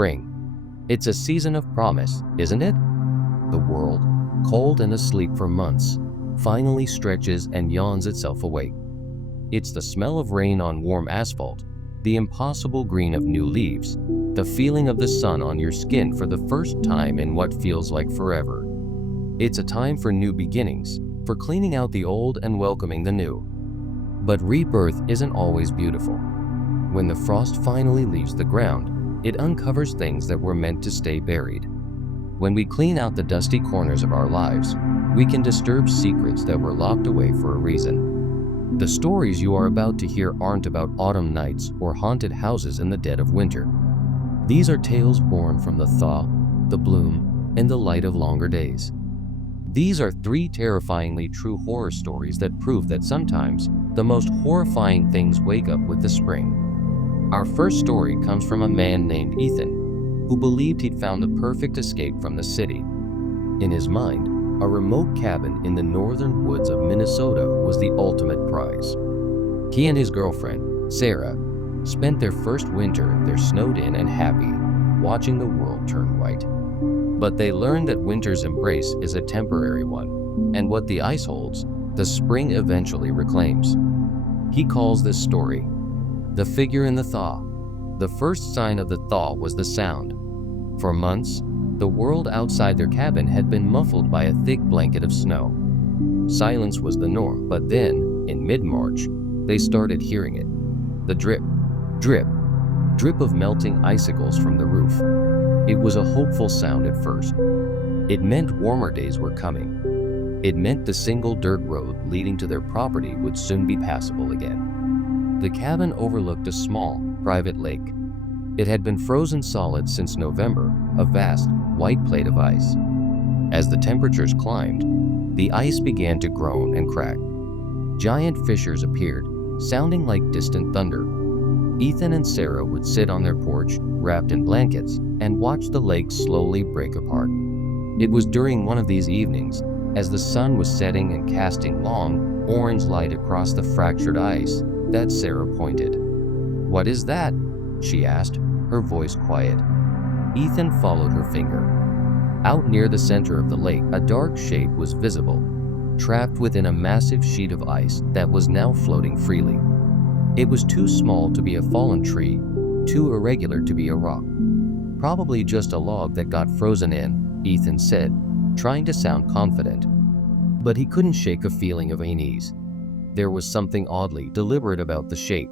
spring. It's a season of promise, isn't it? The world, cold and asleep for months, finally stretches and yawns itself awake. It's the smell of rain on warm asphalt, the impossible green of new leaves, the feeling of the sun on your skin for the first time in what feels like forever. It's a time for new beginnings, for cleaning out the old and welcoming the new. But rebirth isn't always beautiful. When the frost finally leaves the ground, it uncovers things that were meant to stay buried. When we clean out the dusty corners of our lives, we can disturb secrets that were locked away for a reason. The stories you are about to hear aren't about autumn nights or haunted houses in the dead of winter. These are tales born from the thaw, the bloom, and the light of longer days. These are 3 terrifyingly true horror stories that prove that sometimes the most horrifying things wake up with the spring. Our first story comes from a man named Ethan, who believed he'd found the perfect escape from the city. In his mind, a remote cabin in the northern woods of Minnesota was the ultimate prize. He and his girlfriend, Sarah, spent their first winter there snowed in and happy, watching the world turn white. But they learned that winter's embrace is a temporary one, and what the ice holds, the spring eventually reclaims. He calls this story The Figure in the Thaw. The first sign of the thaw was the sound. For months, the world outside their cabin had been muffled by a thick blanket of snow. Silence was the norm, but then, in mid-March, they started hearing it. The drip, drip, drip of melting icicles from the roof. It was a hopeful sound at first. It meant warmer days were coming. It meant the single dirt road leading to their property would soon be passable again. The cabin overlooked a small, private lake. It had been frozen solid since November, a vast, white plate of ice. As the temperatures climbed, the ice began to groan and crack. Giant fissures appeared, sounding like distant thunder. Ethan and Sarah would sit on their porch, wrapped in blankets, and watch the lake slowly break apart. It was during one of these evenings, as the sun was setting and casting long, orange light across the fractured ice, that Sarah pointed. "What is that?" she asked, her voice quiet. Ethan followed her finger. Out near the center of the lake, a dark shape was visible, trapped within a massive sheet of ice that was now floating freely. It was too small to be a fallen tree, too irregular to be a rock. "Probably just a log that got frozen in," Ethan said, trying to sound confident. But he couldn't shake a feeling of unease. There was something oddly deliberate about the shape.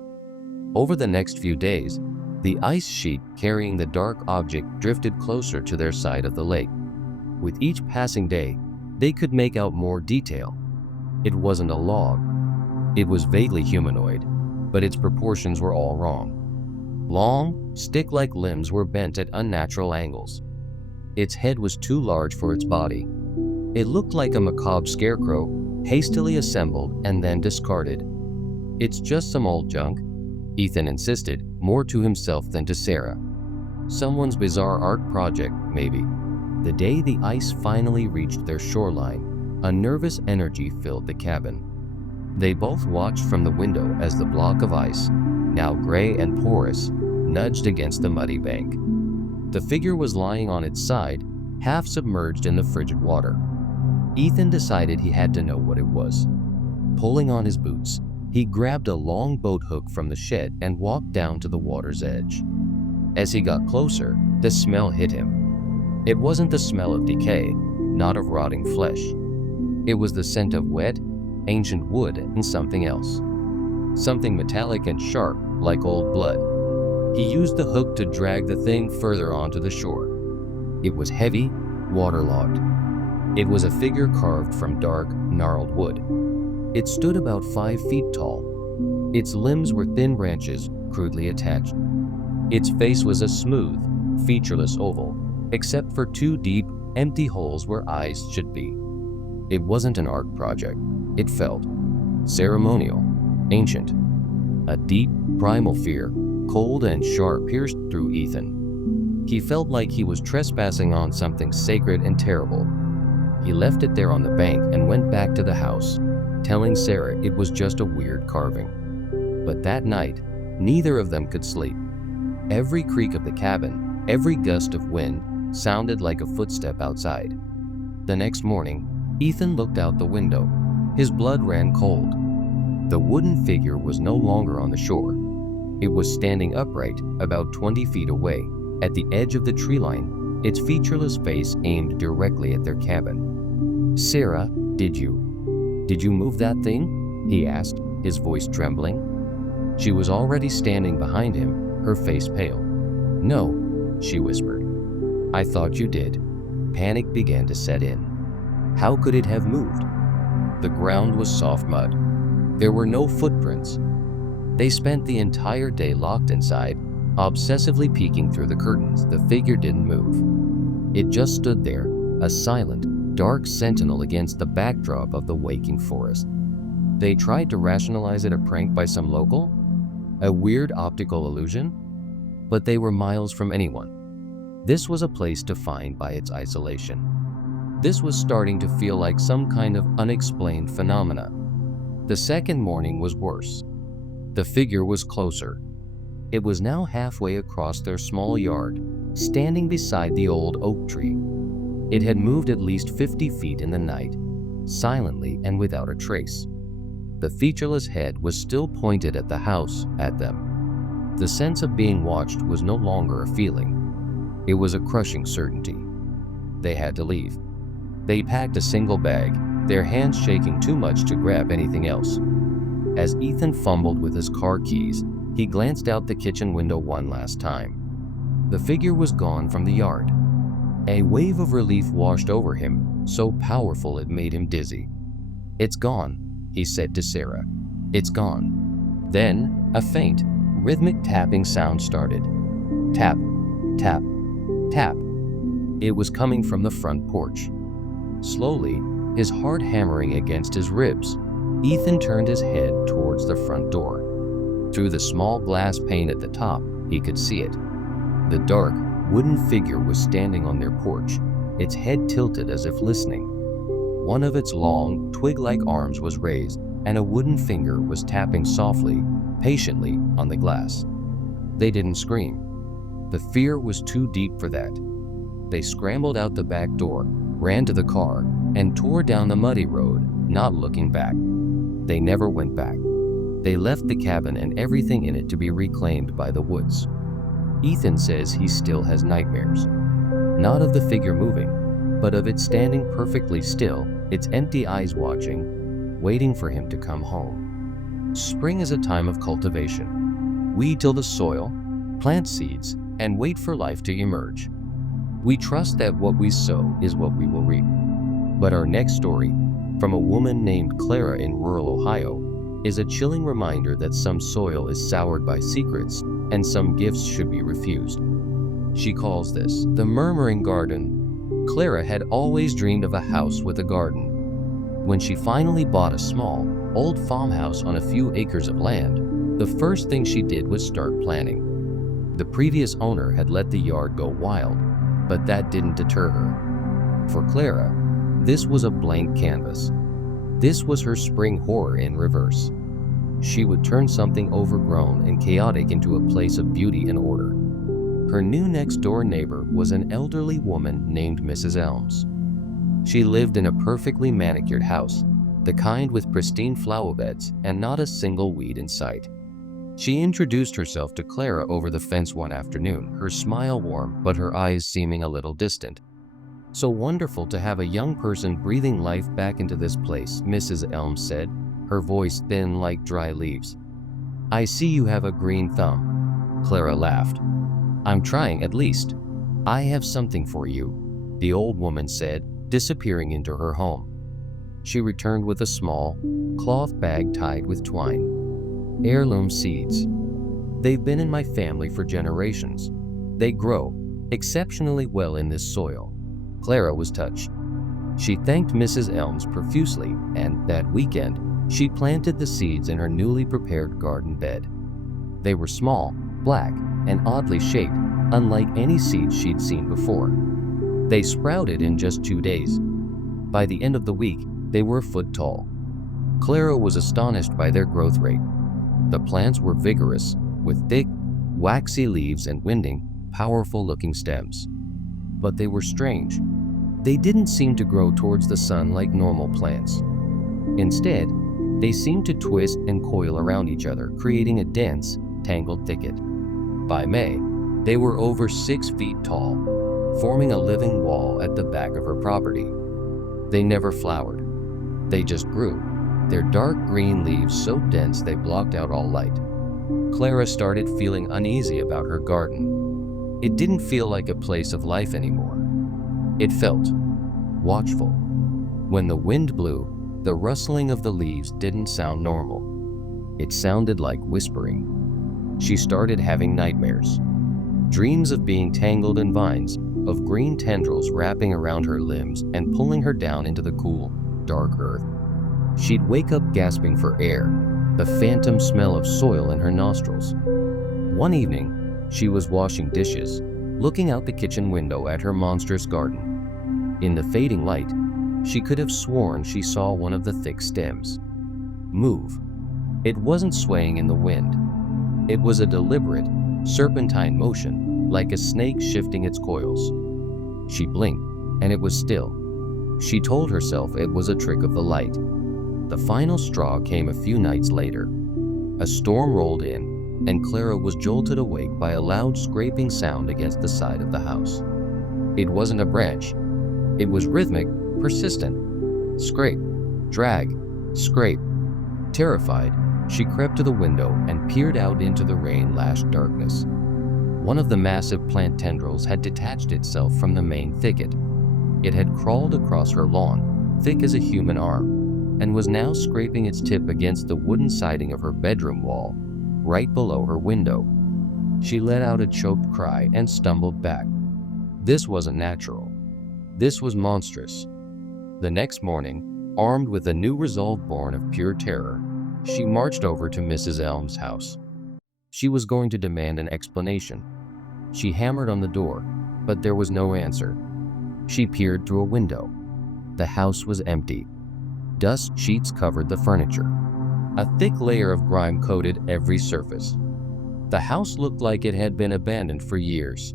Over the next few days, the ice sheet carrying the dark object drifted closer to their side of the lake. With each passing day, they could make out more detail. It wasn't a log. It was vaguely humanoid, but its proportions were all wrong. Long, stick-like limbs were bent at unnatural angles. Its head was too large for its body. It looked like a macabre scarecrow, hastily assembled and then discarded. "It's just some old junk," Ethan insisted, more to himself than to Sarah. "Someone's bizarre art project, maybe." The day the ice finally reached their shoreline, a nervous energy filled the cabin. They both watched from the window as the block of ice, now gray and porous, nudged against the muddy bank. The figure was lying on its side, half submerged in the frigid water. Ethan decided he had to know what it was. Pulling on his boots, he grabbed a long boat hook from the shed and walked down to the water's edge. As he got closer, the smell hit him. It wasn't the smell of decay, not of rotting flesh. It was the scent of wet, ancient wood and something else. Something metallic and sharp, like old blood. He used the hook to drag the thing further onto the shore. It was heavy, waterlogged. It was a figure carved from dark, gnarled wood. It stood about 5 feet tall. Its limbs were thin branches, crudely attached. Its face was a smooth, featureless oval, except for 2 deep, empty holes where eyes should be. It wasn't an art project. It felt ceremonial, ancient. A deep, primal fear, cold and sharp, pierced through Ethan. He felt like he was trespassing on something sacred and terrible. He left it there on the bank and went back to the house, telling Sarah it was just a weird carving. But that night, neither of them could sleep. Every creak of the cabin, Every gust of wind sounded like a footstep outside. The next morning, Ethan looked out the window. His blood ran cold. The wooden figure was no longer on the shore. It was standing upright about 20 feet away, at the edge of the tree line, its featureless face aimed directly at their cabin. "Sarah, did you move that thing?" he asked, his voice trembling. She was already standing behind him, her face pale. "No," she whispered. "I thought you did." Panic began to set in. How could it have moved? The ground was soft mud. There were no footprints. They spent the entire day locked inside, obsessively peeking through the curtains. The figure didn't move. It just stood there, a silent, dark sentinel against the backdrop of the waking forest. They tried to rationalize it a prank by some local, a weird optical illusion, but they were miles from anyone. This was a place defined by its isolation. This was starting to feel like some kind of unexplained phenomena. The second morning was worse. The figure was closer. It was now halfway across their small yard, standing beside the old oak tree. It had moved at least 50 feet in the night, silently and without a trace. The featureless head was still pointed at the house, at them. The sense of being watched was no longer a feeling. It was a crushing certainty. They had to leave. They packed a single bag, their hands shaking too much to grab anything else. As Ethan fumbled with his car keys, he glanced out the kitchen window one last time. The figure was gone from the yard. A wave of relief washed over him, so powerful it made him dizzy. "It's gone," he said to Sarah. "It's gone." Then, a faint, rhythmic tapping sound started. Tap, tap, tap. It was coming from the front porch. Slowly, his heart hammering against his ribs, Ethan turned his head towards the front door. Through the small glass pane at the top, he could see it. The dark, wooden figure was standing on their porch, its head tilted as if listening. One of its long, twig-like arms was raised, and a wooden finger was tapping softly, patiently on the glass. They didn't scream. The fear was too deep for that. They scrambled out the back door, ran to the car, and tore down the muddy road, not looking back. They never went back. They left the cabin and everything in it to be reclaimed by the woods. Ethan says he still has nightmares. Not of the figure moving, but of it standing perfectly still, its empty eyes watching, waiting for him to come home. Spring is a time of cultivation. We till the soil, plant seeds, and wait for life to emerge. We trust that what we sow is what we will reap. But our next story, from a woman named Clara in rural Ohio, is a chilling reminder that some soil is soured by secrets and some gifts should be refused. She calls this the Murmuring Garden. Clara had always dreamed of a house with a garden. When she finally bought a small, old farmhouse on a few acres of land, the first thing she did was start planning. The previous owner had let the yard go wild, but that didn't deter her. For Clara, this was a blank canvas. This was her spring horror in reverse. She would turn something overgrown and chaotic into a place of beauty and order. Her new next-door neighbor was an elderly woman named Mrs. Elms. She lived in a perfectly manicured house, the kind with pristine flower beds and not a single weed in sight. She introduced herself to Clara over the fence one afternoon, her smile warm but her eyes seeming a little distant. "So wonderful to have a young person breathing life back into this place," Mrs. Elms said, her voice thin like dry leaves. "I see you have a green thumb." Clara laughed. "I'm trying at least. I have something for you," the old woman said, disappearing into her home. She returned with a small, cloth bag tied with twine. "Heirloom seeds. They've been in my family for generations. They grow exceptionally well in this soil." Clara was touched. She thanked Mrs. Elms profusely, and that weekend, she planted the seeds in her newly prepared garden bed. They were small, black, and oddly shaped, unlike any seeds she'd seen before. They sprouted in just 2 days. By the end of the week, they were a foot tall. Clara was astonished by their growth rate. The plants were vigorous, with thick, waxy leaves and winding, powerful-looking stems. But they were strange. They didn't seem to grow towards the sun like normal plants. Instead, they seemed to twist and coil around each other, creating a dense, tangled thicket. By May, they were over 6 feet tall, forming a living wall at the back of her property. They never flowered. They just grew, their dark green leaves so dense they blocked out all light. Clara started feeling uneasy about her garden. It didn't feel like a place of life anymore. It felt watchful. When the wind blew, the rustling of the leaves didn't sound normal. It sounded like whispering. She started having nightmares. Dreams of being tangled in vines, of green tendrils wrapping around her limbs and pulling her down into the cool, dark earth. She'd wake up gasping for air, the phantom smell of soil in her nostrils. One evening, she was washing dishes, looking out the kitchen window at her monstrous garden. In the fading light, she could have sworn she saw one of the thick stems move. It wasn't swaying in the wind. It was a deliberate, serpentine motion, like a snake shifting its coils. She blinked, and it was still. She told herself it was a trick of the light. The final straw came a few nights later. A storm rolled in, and Clara was jolted awake by a loud scraping sound against the side of the house. It wasn't a branch. It was rhythmic, persistent. Scrape, drag, scrape. Terrified, she crept to the window and peered out into the rain-lashed darkness. One of the massive plant tendrils had detached itself from the main thicket. It had crawled across her lawn, thick as a human arm, and was now scraping its tip against the wooden siding of her bedroom wall, right below her window. She let out a choked cry and stumbled back. This wasn't natural. This was monstrous. The next morning, armed with a new resolve born of pure terror, she marched over to Mrs. Elm's house. She was going to demand an explanation. She hammered on the door, but there was no answer. She peered through a window. The house was empty. Dust sheets covered the furniture. A thick layer of grime coated every surface. The house looked like it had been abandoned for years.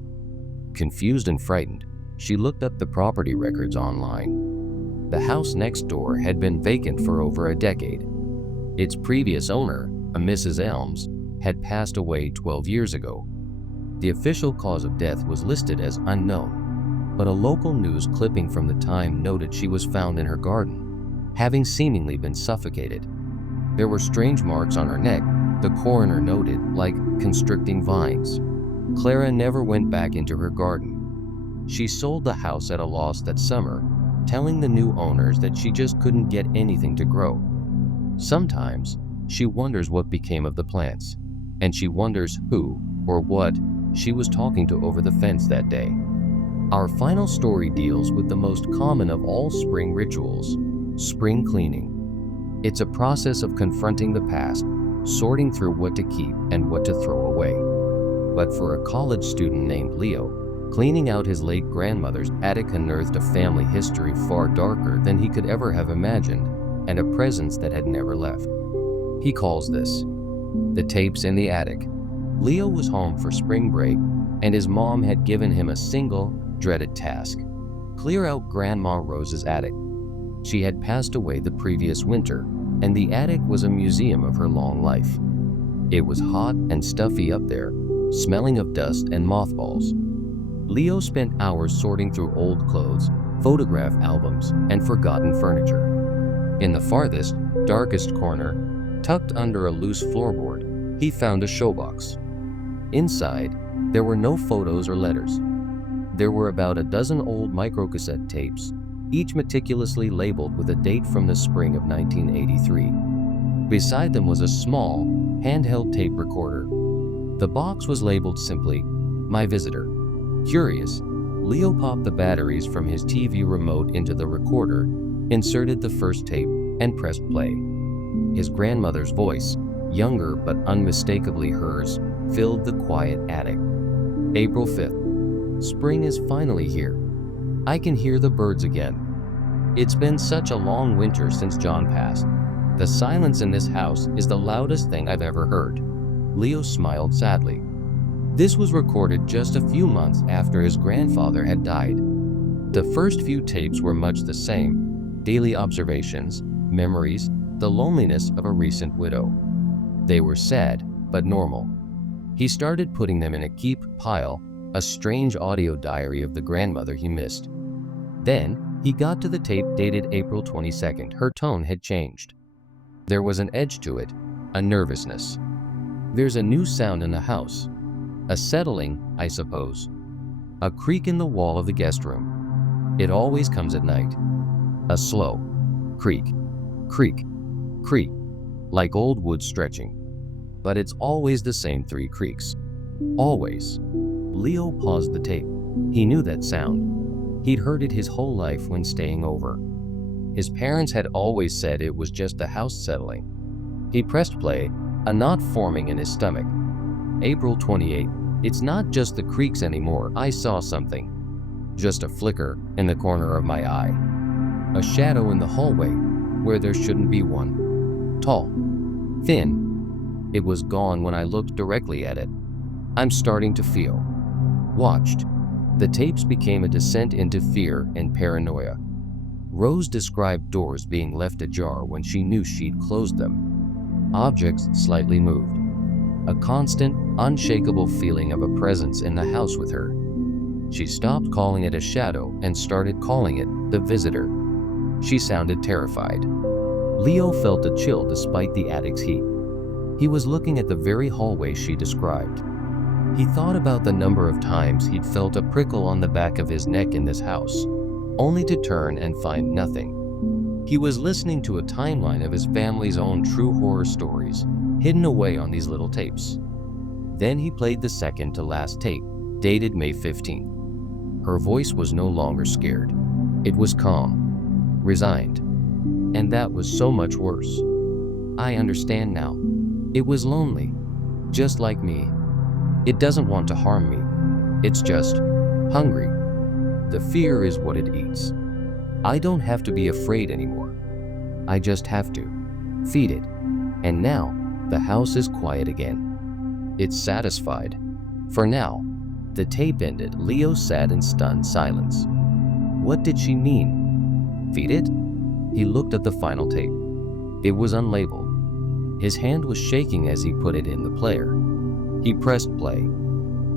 Confused and frightened, she looked up the property records online. The house next door had been vacant for over a decade. Its previous owner, a Mrs. Elms, had passed away 12 years ago. The official cause of death was listed as unknown, but a local news clipping from the time noted she was found in her garden, having seemingly been suffocated. There were strange marks on her neck, the coroner noted, like constricting vines. Clara never went back into her garden. She sold the house at a loss that summer, telling the new owners that she just couldn't get anything to grow. Sometimes, she wonders what became of the plants, and she wonders who or what she was talking to over the fence that day. Our final story deals with the most common of all spring rituals, spring cleaning. It's a process of confronting the past, sorting through what to keep and what to throw away. But for a college student named Leo, cleaning out his late grandmother's attic unearthed a family history far darker than he could ever have imagined, and a presence that had never left. He calls this the tapes in the attic. Leo was home for spring break, and his mom had given him a single, dreaded task: clear out Grandma Rose's attic. She had passed away the previous winter, and the attic was a museum of her long life. It was hot and stuffy up there, smelling of dust and mothballs. Leo spent hours sorting through old clothes, photograph albums, and forgotten furniture. In the farthest, darkest corner, tucked under a loose floorboard, he found a showbox. Inside, there were no photos or letters. There were about a dozen old microcassette tapes, each meticulously labeled with a date from the spring of 1983. Beside them was a small, handheld tape recorder. The box was labeled simply, "My Visitor." Curious, Leo popped the batteries from his TV remote into the recorder, inserted the first tape, and pressed play. His grandmother's voice, younger but unmistakably hers, filled the quiet attic. April 5th. Spring is finally here. I can hear the birds again. It's been such a long winter since John passed. The silence in this house is the loudest thing I've ever heard. Leo smiled sadly. This was recorded just a few months after his grandfather had died. The first few tapes were much the same: daily observations, memories, the loneliness of a recent widow. They were sad, but normal. He started putting them in a keep pile, a strange audio diary of the grandmother he missed. Then, he got to the tape dated April 22nd. Her tone had changed. There was an edge to it, a nervousness. There's a new sound in the house. A settling, I suppose. A creak in the wall of the guest room. It always comes at night. A slow creak, creak, creak, like old wood stretching. But it's always the same 3 creaks. Always. Leo paused the tape. He knew that sound. He'd heard it his whole life when staying over. His parents had always said it was just the house settling. He pressed play, a knot forming in his stomach. April 28. It's not just the creaks anymore. I saw something. Just a flicker in the corner of my eye. A shadow in the hallway where there shouldn't be one. Tall. Thin. It was gone when I looked directly at it. I'm starting to feel watched. The tapes became a descent into fear and paranoia. Rose described doors being left ajar when she knew she'd closed them. Objects slightly moved. A constant, unshakable feeling of a presence in the house with her. She stopped calling it a shadow and started calling it the visitor. She sounded terrified. Leo felt a chill despite the attic's heat. He was looking at the very hallway she described. He thought about the number of times he'd felt a prickle on the back of his neck in this house, only to turn and find nothing. He was listening to a timeline of his family's own true horror stories, hidden away on these little tapes. Then he played the second to last tape, dated May 15. Her voice was no longer scared. It was calm, resigned, and that was so much worse. I understand now. It was lonely, just like me. It doesn't want to harm me. It's just hungry. The fear is what it eats. I don't have to be afraid anymore. I just have to feed it. And now, the house is quiet again. It's satisfied. For now. The tape ended. Leo sat in stunned silence. What did she mean? Feed it? He looked at the final tape. It was unlabeled. His hand was shaking as he put it in the player. He pressed play.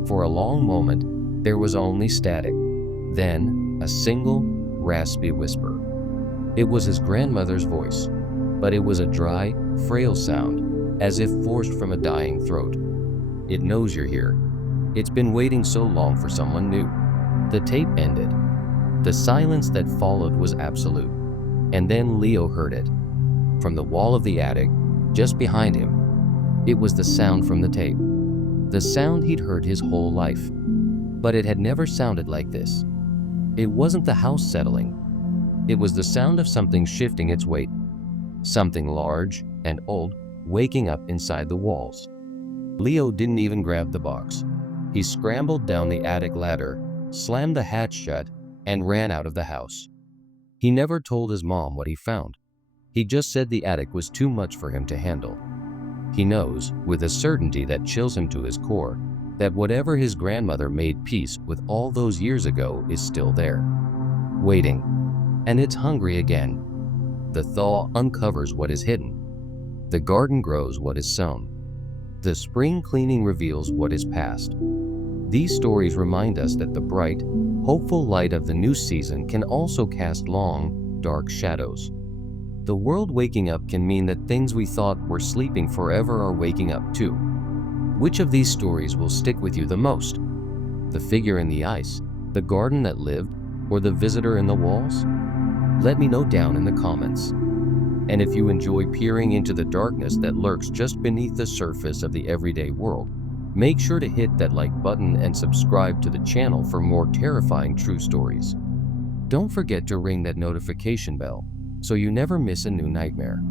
For a long moment, there was only static. Then, a single, raspy whisper. It was his grandmother's voice, but it was a dry, frail sound, as if forced from a dying throat. It knows you're here. It's been waiting so long for someone new. The tape ended. The silence that followed was absolute. And then Leo heard it. From the wall of the attic, just behind him. It was the sound from the tape. The sound he'd heard his whole life. But it had never sounded like this. It wasn't the house settling. It was the sound of something shifting its weight. Something large and old waking up inside the walls. Leo didn't even grab the box. He scrambled down the attic ladder, slammed the hatch shut, and ran out of the house. He never told his mom what he found. He just said the attic was too much for him to handle. He knows, with a certainty that chills him to his core, that whatever his grandmother made peace with all those years ago is still there, waiting. And it's hungry again. The thaw uncovers what is hidden. The garden grows what is sown. The spring cleaning reveals what is past. These stories remind us that the bright, hopeful light of the new season can also cast long, dark shadows. The world waking up can mean that things we thought were sleeping forever are waking up too. Which of these stories will stick with you the most? The figure in the ice, the garden that lived, or the visitor in the walls? Let me know down in the comments. And if you enjoy peering into the darkness that lurks just beneath the surface of the everyday world, make sure to hit that like button and subscribe to the channel for more terrifying true stories. Don't forget to ring that notification bell so you never miss a new nightmare.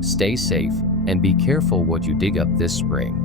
Stay safe and be careful what you dig up this spring.